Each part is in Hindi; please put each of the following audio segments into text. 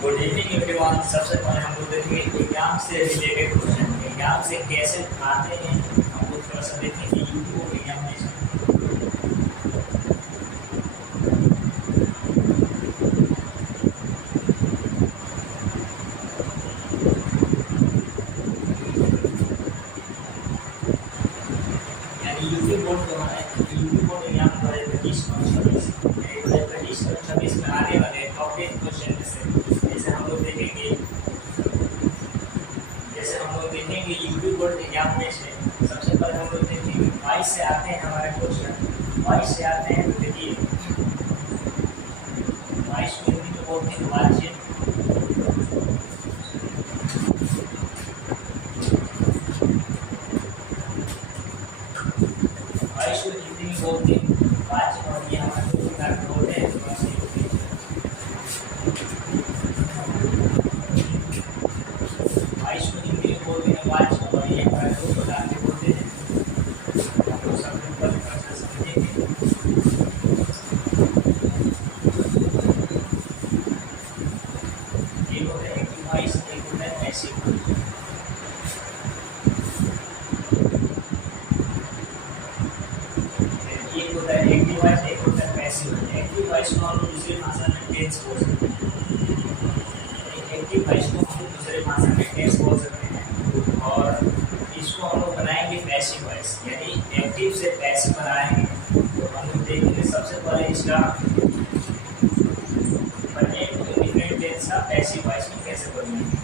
Good evening everyone. सबसे पहले हम लोग देखेंगे एग्जाम से रिलेटेड क्वेश्चन, एग्जाम से कैसे आते हैं हम लोग थोड़ा सा देखेंगे। यूट्यूब एग्जामिनेशन यानी यूट्यूब बोर्ड जो है, यूट्यूब बोर्ड एग्जाम 2023 में आने वाले टॉप 10 क्वेश्चन में से जैसे हम लोग देखेंगे यूट्यूब बोर्ड एग्जामिनेशन। सबसे पहले हम लोग देखेंगे 22 से आते हैं हमारे क्वेश्चन, 22 से आते हैं। तो देखिए 22 में हिंदी में बोलते हैं बातचीत, 22 में हिंदी में बोलते हैं बातचीत। और ये हमारे बोर्ड है 22 में हिंदी में बोलते हैं बातचीत। और ये हमारे दो प्रकार के बोलते हैं, हम लोग सब पर समझेंगे। एक होता है एक्टिव वॉइस, एक होता है पैसिव वॉइस। एक होता है एक्टिव वॉइस, एक होता है पैसिव वॉइस। एक्टिव वॉइस को हम लोग दूसरी भाषा में टेंस बोल सकते हैं। एक्टिव वॉइस को हम लोग दूसरी भाषा में टेंस बोल सकते हैं। और इसको हम लोग बनाएंगे पैसिव वॉइस, यानी एक्टिव से पैसिव बनाएंगे। तो हम लोग देखेंगे सबसे पहले इसका डिफरेंट टेंस का पैसिव वॉइस में कैसे बनाएंगे।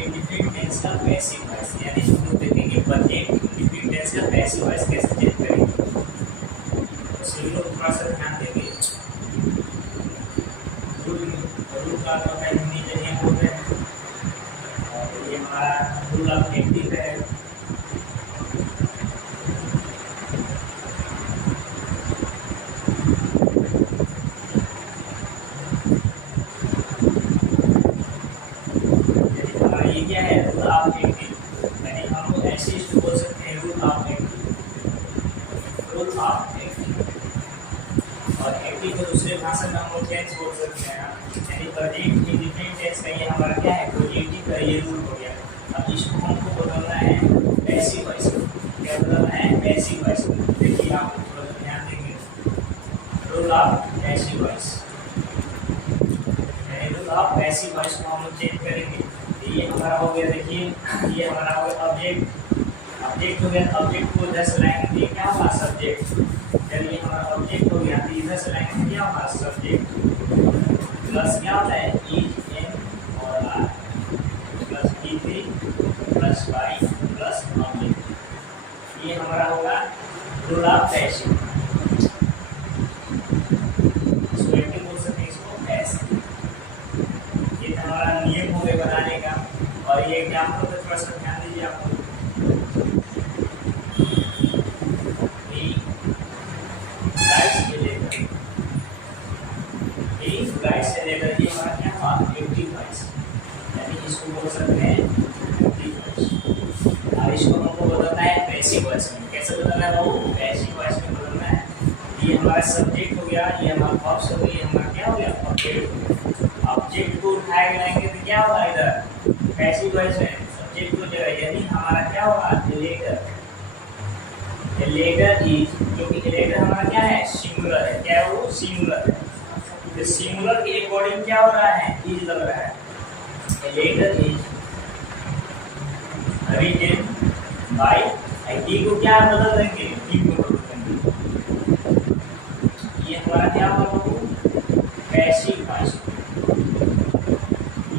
इंडिपेंडेंस का पैसिव वॉइस, यानी हम लोग देखेंगे इंडिपेंडेंस का पैसिव वॉइस कैसे चेंज करेंगे। तो सभी लोग थोड़ा सा ध्यान देंगे। रूल का हिंदी जरिए बोल रहे हैं, और ये हमारा हमारा रूल ऑफ एक्टिव है। ये क्या है, रूल ऑफ एक्टिव, यानी हम लोग ऐसे इसको बोल सकते हैं rule of active, rule of active. और एक्टिव को दूसरे भाषा में हम लोग टेंस बोल सकते हैं, यानी प्रेजेंट इंडिफिनिट टेंस का ये हमारा क्या है, पॉजिटिव का ये रूल हो गया। अब इसको हमको बदलना है पैसिव वॉइस में। क्या बदलना है, पैसिव वॉइस में। देखिए आप थोड़ा सा ध्यान देंगे, रूल ऑफ पैसिव वॉइस, यानी रूल ऑफ पैसिव वॉइस को हम लोग चेंज करेंगे। ये हमारा हो गया, देखिए ये हमारा हो गया ऑब्जेक्ट, ऑब्जेक्ट हो गया। ऑब्जेक्ट को इधर से लाएंगे तो क्या होगा, सब्जेक्ट। चलिए हमारा ऑब्जेक्ट हो गया, तो इधर से लाएंगे क्या होगा, सब्जेक्ट प्लस क्या होता है, इज एन और आर प्लस ई3 प्लस वाई प्लस ऑब्जेक्ट। ये हमारा होगा रूल ऑफ पैसिव। इसको एक्टिव बोल सकते हैं, इसको पैसिव। ये हमारा नियम हो गया बनाने का। और ये एग्जाम्पल पे थोड़ा सा ध्यान दीजिए आप लोग। से लेकर ये हमारा क्या हुआ, एक्टिव वॉइस, यानी इसको बोल सकते हैं एक्टिव वॉइस। और इसको हमको बदलना है पैसिव वॉइस में। कैसे बदलना है वो, पैसिव वॉइस में बदलना है। ये हमारा सब्जेक्ट हो गया, ये हमारा वर्ब हो गया, ये हमारा क्या हो गया, ऑब्जेक्ट। ऑब्जेक्ट को उठाए लाएंगे तो क्या होगा, इधर पैसिव वॉइस में सब्जेक्ट को जगह, यानी हमारा क्या होगा, लेटर। लेटर इज, क्योंकि लेटर हमारा क्या है, सिंगुलर है। क्या है वो, सिंगुलर है। तो सिंगुलर के अकॉर्डिंग क्या हो रहा है, इज लग रहा है। Letter is written by, D को क्या बदल देंगे, डी को बदल देंगे। ये हमारा क्या होगा, पैसिव वॉइस,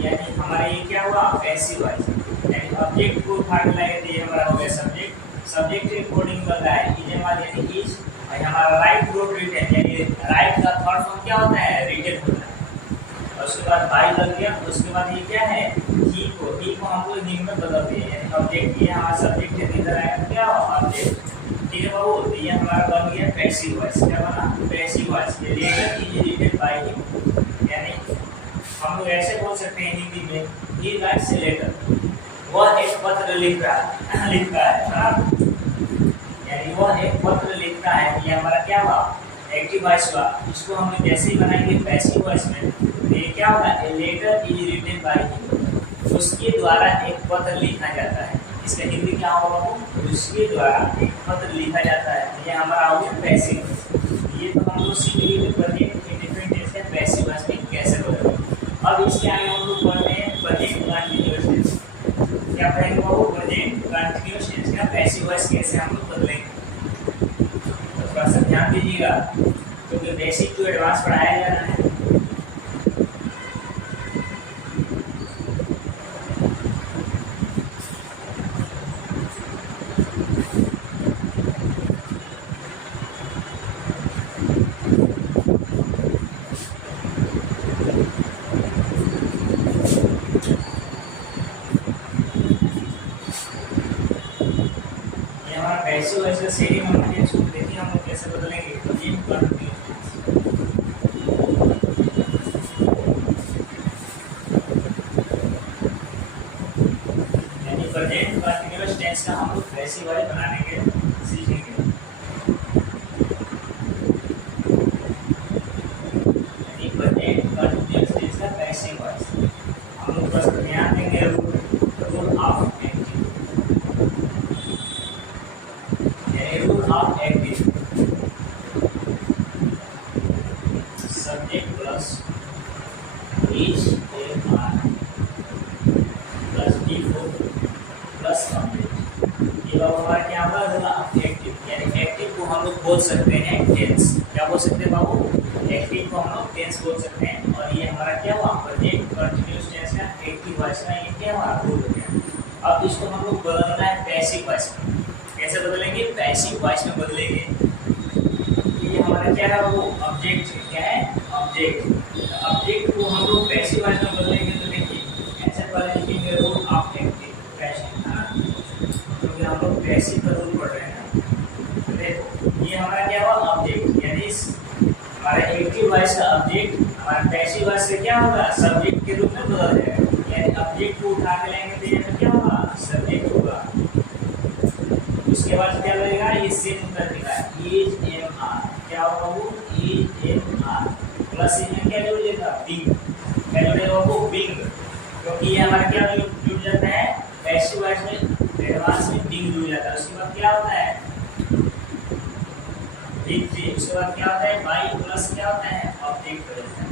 यानी हमारा ये क्या हुआ, पैसिव वॉइस। यानी ऑब्जेक्ट को उठा के लाए थे, हमारा हो गया सब्जेक्ट। सब्जेक्ट के अकॉर्डिंग बन रहा है, इज हमारा यानी इज, और हमारा राइट रूट रिटन, यानी राइट का थर्ड फॉर्म क्या होता है, रिटन होता है। और उसके बाद बाई लग गया। उसके बाद ये क्या है, ही को हम लोग हिंदी में बदलते हैं, यानी ऑब्जेक्ट, ये हमारा सब्जेक्ट है, इधर आया क्या हुआ, ऑब्जेक्ट। ठीक है बाबू, तो ये हमारा बन गया पैसिव वॉइस। क्या बना, पैसिव वॉइस। ये letter is written by him, यानी हम लोग ऐसे बोल सकते हैं हिंदी में, ही राइट्स ए लेटर, वह एक पत्र लिख रहा है, यानी वह एक पत्र लिखता है। ये हमारा क्या हुआ, एक्टिव वॉइस हुआ। इसको हम जैसे ही बनाएंगे पैसिव वॉइस में, तो ये क्या होगा, a letter is written by him, उसके द्वारा एक पत्र लिखा जाता है। इसका हिंदी क्या होगा वो, उसके द्वारा एक पत्र लिखा जाता है। ये हमारा हो गया पैसिव। ये तो हम लोग सीख लिए प्रेजेंट इंडिफिनिट टेंस का पैसिव वॉइस में कैसे बदलेंगे। अब इसके आगे हम लोग पढ़ते हैं प्रेजेंट कंटीन्यूअस टेंस। क्या पढ़ेंगे वो, प्रेजेंट कंटीन्यूअस टेंस का पैसिव वॉइस कैसे हम लोग बदलेंगे। तो थोड़ा सा ध्यान दीजिएगा, क्योंकि बेसिक टू एडवांस पढ़ाया जा रहा है। पैसिव वॉइस का सेटिंग हम लोग देखिए, हम लोग कैसे बदलेंगे, प्रेजेंट कंटीन्यूअस यानी प्रेजेंट कंटीन्यूअस टेंस का हम लोग पैसिव वॉइस बनाने के सीखेंगे। यानी प्रेजेंट कंटीन्यूअस टेंस का पैसिव वॉइस हम लोग बस ध्यान देंगे, rule of subject plus is and are plus D plus object. ये बाबू हमारा क्या होगा, रूल ऑफ एक्टिव, यानी एक्टिव को हम लोग बोल सकते हैं टेंस। क्या बोल सकते हैं बाबू, एक्टिव को हम लोग टेंस बोल सकते हैं। और ये हमारा क्या हुआ, प्रेजेंट कंटीन्यूअस टेंस का एक्टिव वॉइस का ये क्या हुआ, रूल हो गया। अब इसको हम लोग बदलना है पैसिव वॉइस में। कैसे बदलेंगे, पैसिव वॉइस में बदलेंगे। ये हमारा क्या है, वो ऑब्जेक्ट क्या है, ऑब्जेक्ट। ऑब्जेक्ट को हम लोग पैसिव वॉइस में बदलेंगे तो देखिए ऐसे पहले लिखेंगे, रूल ऑफ एक्टिव। हम लोग पैसिव का रूल पढ़ रहे हैं। तो देखो ये हमारा क्या हुआ ऑब्जेक्ट, यानी हमारा एक्टिव वॉइस का ऑब्जेक्ट हमारा पैसिव वॉइस से क्या होगा सब्जेक्ट के रूप में बदल जाएगा, यानी ऑब्जेक्ट को उठा के लेंगे तो ये क्या होगा सब्जेक्ट होगा। उसके बाद क्या लगेगा ये सेम उत्तर देगा इज एम आर, क्या होगा वो इज एम आर प्लस इसमें क्या जुड़ जाएगा बिंग, क्या जुड़ेगा वो बिंग, क्योंकि ये हमारा क्या जुड़ जाता है पैसिव वॉइस में एडवांस में बिंग जुड़ जाता है। उसके बाद क्या होता है बिंग थ्री, उसके बाद क्या होता है बाई प्लस क्या होता है ऑब्जेक्ट हो जाता है,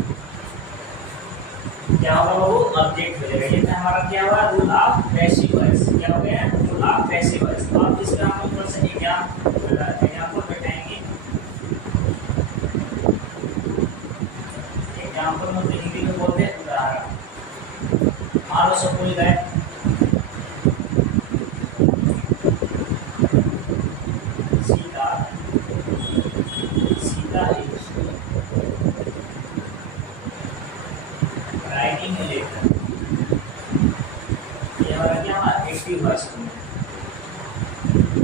क्या होगा वो ऑब्जेक्ट हो जाएगा। ये था हमारा क्या हुआ रूल ऑफ पैसिव वॉइस, क्या हो गया रूल ऑफ पैसिव वॉइस। अब इसका हम थोड़ा सा एग्जांपल बताएंगे। एग्जांपल मतलब हिंदी में बोलते हैं उदाहरण। मान लो suppose that Sita is writing a letter, ये हमारा क्या हुआ एक्टिव वॉइस हो गया,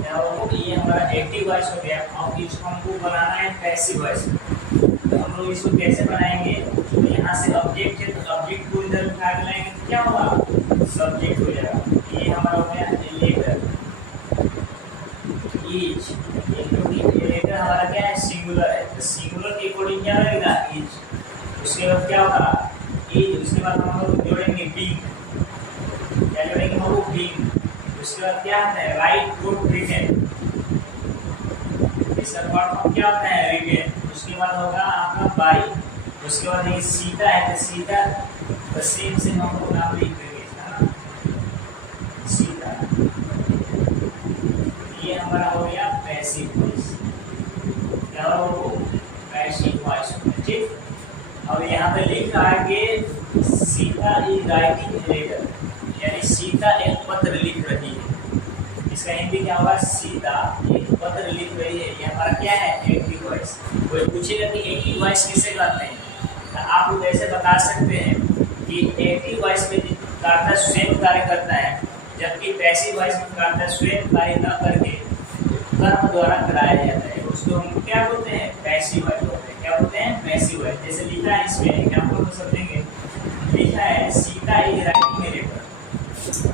क्या हो ये हमारा एक्टिव वॉइस हो गया। अब इसको हमको बनाना है पैसिव वॉइस, तो हम लोग इसको कैसे बनाएंगे, तो यहाँ से ऑब्जेक्ट है तो ऑब्जेक्ट को इधर उठा के लाएंगे तो क्या होगा सब्जेक्ट हो जाएगा। ये हमारा हो गया लेटर इज, क्योंकि लेटर हमारा क्या है सिंगुलर है तो सिंगुलर के अकॉर्डिंग क्या रहेगा इज। उसके बाद क्या होगा इज, उसके बाद हम लोग जोड़ेंगे बिंग, क्या जोड़ेंगे हम लोग बिंग। उसके बाद क्या आता है राइट गुड रिटन, इसका फॉर्म क्या होता है रिटन। उसके बाद होगा आपका बाई, उसके बाद ये सीता है तो सीता तो सेम से हम लोग नाम लिख देंगे इसका सीता। ये हमारा हो गया पैसिव वॉइस, क्या हो वो पैसिव वॉइस, ठीक। अब यहाँ पे लिख रहा है कि Sita is writing a letter, यानी सीता एक पत्र लिख रही है। इसका हिंदी क्या होगा सीता एक पत्र लिख रही है। ये हमारा क्या है एक्टिव वॉइस। कोई पूछेगा कि एक्टिव वॉइस किसे कहते हैं, तो आप लोग ऐसे बता सकते हैं कि एक्टिव वॉइस में कर्ता स्वयं कार्य करता है, जबकि पैसिव वॉइस में कर्ता स्वयं कार्य न करके कर्म द्वारा कराया जाता है। उसको हम क्या बोलते हैं पैसिव वॉइस बोलते हैं। क्या बोलते हैं पैसिव वॉइस। जैसे लिखा है इसमें एग्जांपल को समझेंगे, लिखा है Sita is writing a letter,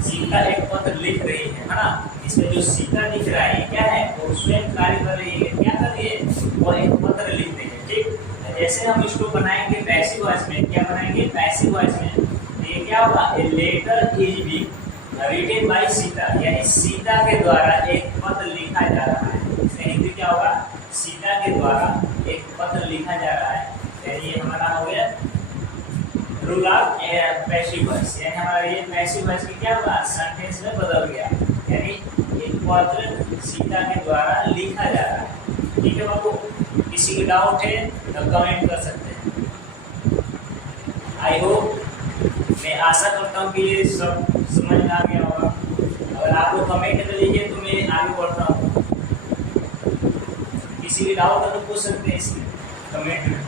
Sita एक पत्र लिख रही है ना। इसमें जो सीता लिख रहा है क्या है वो स्वयं कार्य कर रही है, क्या कर रही है वो एक पत्र लिख रही है, ठीक। जैसे हम इसको बनाएंगे पैसिव वॉइस में, क्या बनाएंगे पैसिव वॉइस में, ये क्या होगा a letter is being written by Sita, यानी सीता के द्वारा एक पत्र लिखा जा रहा है। इसका हिंदी क्या होगा सीता के द्वारा एक पत्र लिखा जा रहा है, यानी ये हमारा हो गया रूल ऑफ पैसिव वॉइस। यानी हमारा ये पैसिव वॉइस में क्या होगा सेंटेंस में बदल गया, यानी एक पत्र सीता के द्वारा लिखा जा रहा है, ठीक है बाबू। किसी की डाउट है तो कमेंट कर सकते हैं। आई होप, मैं आशा करता हूँ कि ये सब समझ में आ गया होगा। अगर आपको कमेंट में लीजिए तो मैं आगे बढ़ता हूँ। किसी की डाउट है तो पूछ सकते हैं इसमें कमेंट में।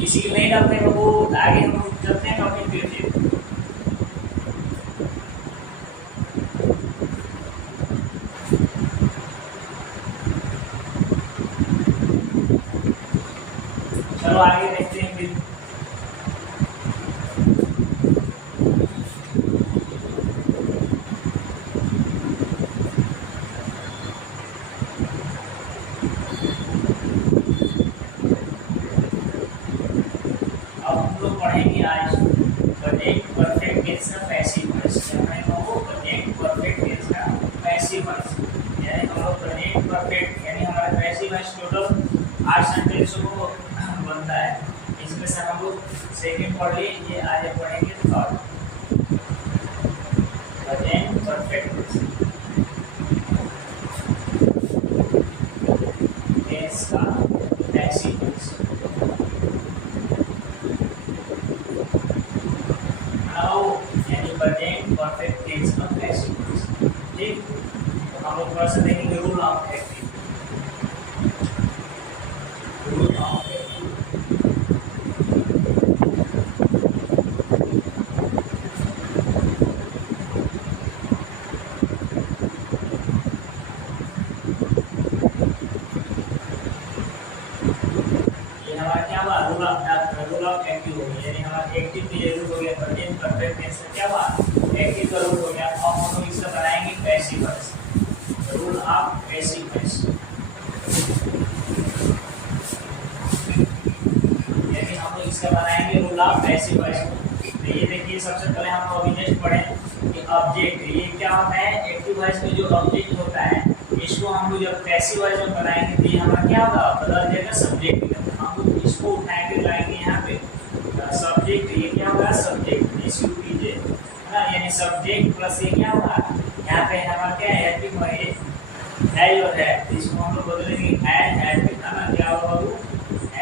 किसी की नहीं डालते हैं वो आगे हम लोग चलते हैं टॉपिक पे। चलो आगे देखते हैं फिर। अब हम लोग पढ़ेंगे आज प्रेजेंट परफेक्ट टेंस का passive voice. Present perfect tense का पैसिव वॉइस, यानी हम लोग प्रेजेंट परफेक्ट यानी हमारा पैसिव वॉइस टोटल 8 सेंटेंस को बनता है। इसमें से हम लोग सेकंड पढ़ लिए, ये आगे पढ़ेंगे थर्ड प्रेजेंट परफेक्ट टेंस का पैसिव वॉइस। नाउ यानी प्रेजेंट परफेक्ट टेंस का पैसिव वॉइस, ठीक। तो हम लोग थोड़ा सा देखेंगे rule of active. Rule of active rule of active हो गया, यानी हमारा एक्टिव की जरूरत हो गया, प्रेजेंट परफेक्ट टेंस में क्या हुआ, एक्टिव का रूल हो गया। अब हम लोग इसका बनाएंगे passive voice, rule of passive voice, यानी हम लोग इसका बनाएंगे रूल ऑफ पैसिव वॉइस। तो ये देखिए सबसे पहले हम लोग अभी नेक्स्ट पढ़े कि ऑब्जेक्ट, ये क्या होता है, एक्टिव वॉइस में जो ऑब्जेक्ट होता है इसको हम लोग जब पैसिव वॉइस में बनाएंगे तो ये हमारा क्या होगा, बदल जाएगा सब्जेक्ट में। हम लोग इसको उठाएंगे लाएंगे यहाँ पे सब्जेक्ट, ये क्या होगा सब्जेक्ट, एसयूपीजे है ना, यानी सब्जेक्ट प्लस ये क्या होगा, यहाँ पे हमारा क्या है, एक्टिव है और है, इसको हम लोग बदलेंगे एज हैड है ना, क्या होगा वो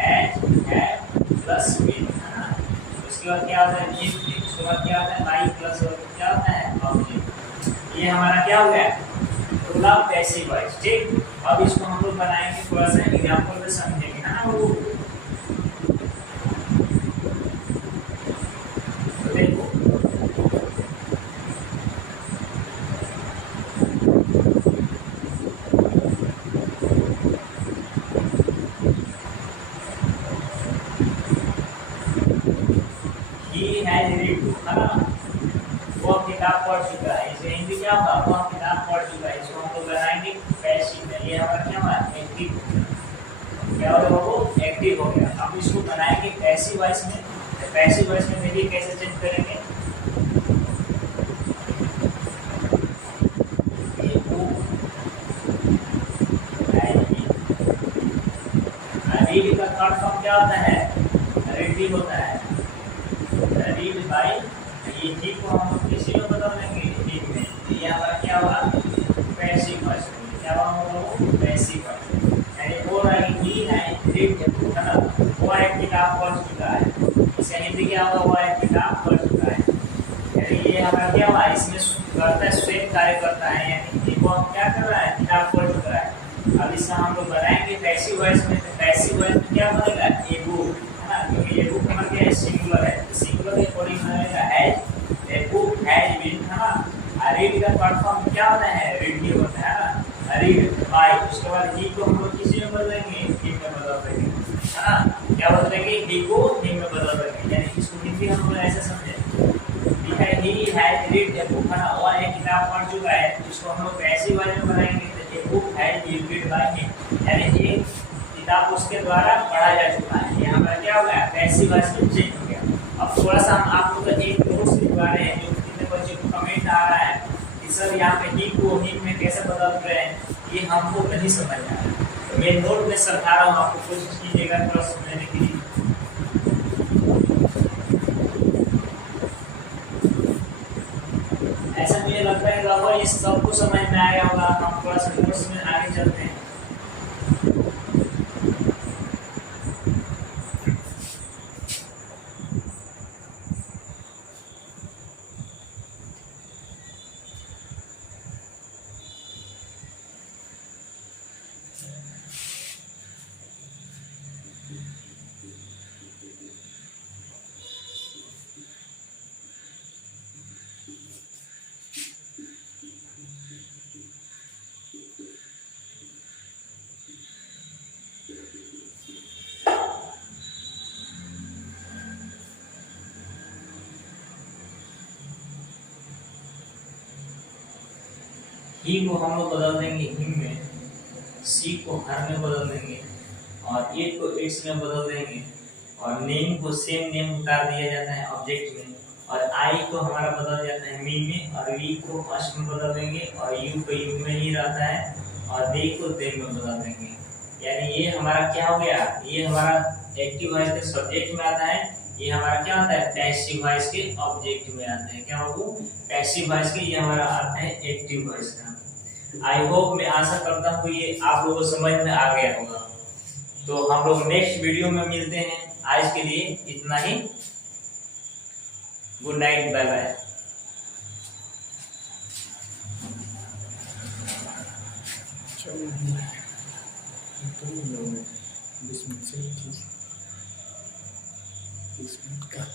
एज हैड प्लस विल है ना। उसके बाद क्या होता है, उसके बाद क्या होता है, बाई प्लस क्या होता है ऑब्जेक्ट। ये हमारा क्या हो गया, रूल ऑफ पैसिव वॉइस। ठीक, अब इसको हम लोग बनाएंगे, थोड़ा सा एग्जांपल में समझेंगे है ना। वो तो देखो ही हैज रीड है ना, वो किताब पढ़ चुका है, इसे हिंदी क्या होगा, वो किताब पढ़ चुका है, इसको हम लोग बनाएंगे पैसिव में। ये हमारा क्या हुआ, एक्टिव, क्या होगा वो एक्टिव हो गया। अब इसको बनाएंगे पैसिव वॉइस में। पैसिव वॉइस में देखिए कैसे चेंज करेंगे, रीड का थर्ड फॉर्म क्या होता है, रीडिंग होता है, रीड बाय, ये जी को हम लोग किसी में बदल देंगे रीड में, ये हमारा क्या हुआ पैसिव वॉइस, क्या हुआ वो पैसिव वॉइस। यानी वो ही है रीड है ना, वो एक किताब पढ़ चुका है, इसे हिंदी क्या होगा, वो एक किताब पढ़ चुका है, यानी ये हमारा क्या हुआ, इसमें करता है स्वयं कार्य करता है, यानी वो हम क्या कर रहा है, किताब पढ़ चुका है। अब इसका हम लोग बनाएंगे पैसिव वॉइस में। पैसिव वॉइस में क्या बनेगा, ए बुक है ना, क्योंकि ये बुक हमारा क्या है, सिंगुलर है, सिंगुलर के अकॉर्डिंग बनेगा has, a book has been है ना। रीड का शॉर्ट फॉर्म क्या होता है, रीडिंग होता है ना, रीड बाय। उसके बाद ही को हम लोग किसी में बदलेंगे, ही में बदल देंगे है ना, क्या बदलेंगे, ही को ही में बदल देंगे, यानी इसको हिंदी हम लोग ऐसे समझे, he has read a book है ना, वो एक किताब पढ़ चुका है, इसको हम लोग पैसिव वॉइस में बनाएंगे तो a book has been read by him, यानी एक किताब उसके द्वारा पढ़ा जा चुका है। यहाँ पर क्या हो गया, पैसिव वॉइस में चेंज हो गया। अब थोड़ा सा हम आप लोग का एक नोट्स लिखवा रहे हैं, जो कितने बच्चे को कमेंट आ रहा है कि सर यहाँ पे ही को ही में कैसे बदल रहे हैं, ये हमको नहीं समझ आ रहा है, तो मैं नोट में समझा रहा हूँ, आपको कोशिश कीजिएगा थोड़ा समझने के लिए। ऐसा मुझे लगता है लगभग ये सबको समझ में आया होगा। हम थोड़ा सा नोट्स में आगे चलते हैं। ही को हम लोग बदल देंगे हिम में, सी को हर में बदल देंगे, और इट को इट्स में बदल देंगे, और नेम को सेम नेम उतार दिया जाता है ऑब्जेक्ट में, और आई को हमारा बदल जाता है मी में, और वी को मस्ट में बदल देंगे, और यू को यू में ही रहता है, और दे को दे में बदल देंगे। यानी ये हमारा क्या हो गया, ये हमारा एक्टिव वॉइस के सब्जेक्ट में आता है, ये हमारा क्या आता है पैसिव वॉइस के ऑब्जेक्ट में आता है। क्या होगा, पैसिव वॉइस के, ये हमारा आता है एक्टिव वॉइस का। आई होप, मैं आशा करता हूँ ये आप लोगों को समझ में आ गया होगा। तो हम लोग नेक्स्ट वीडियो में मिलते हैं। आज के लिए इतना ही। Good night, bye bye. का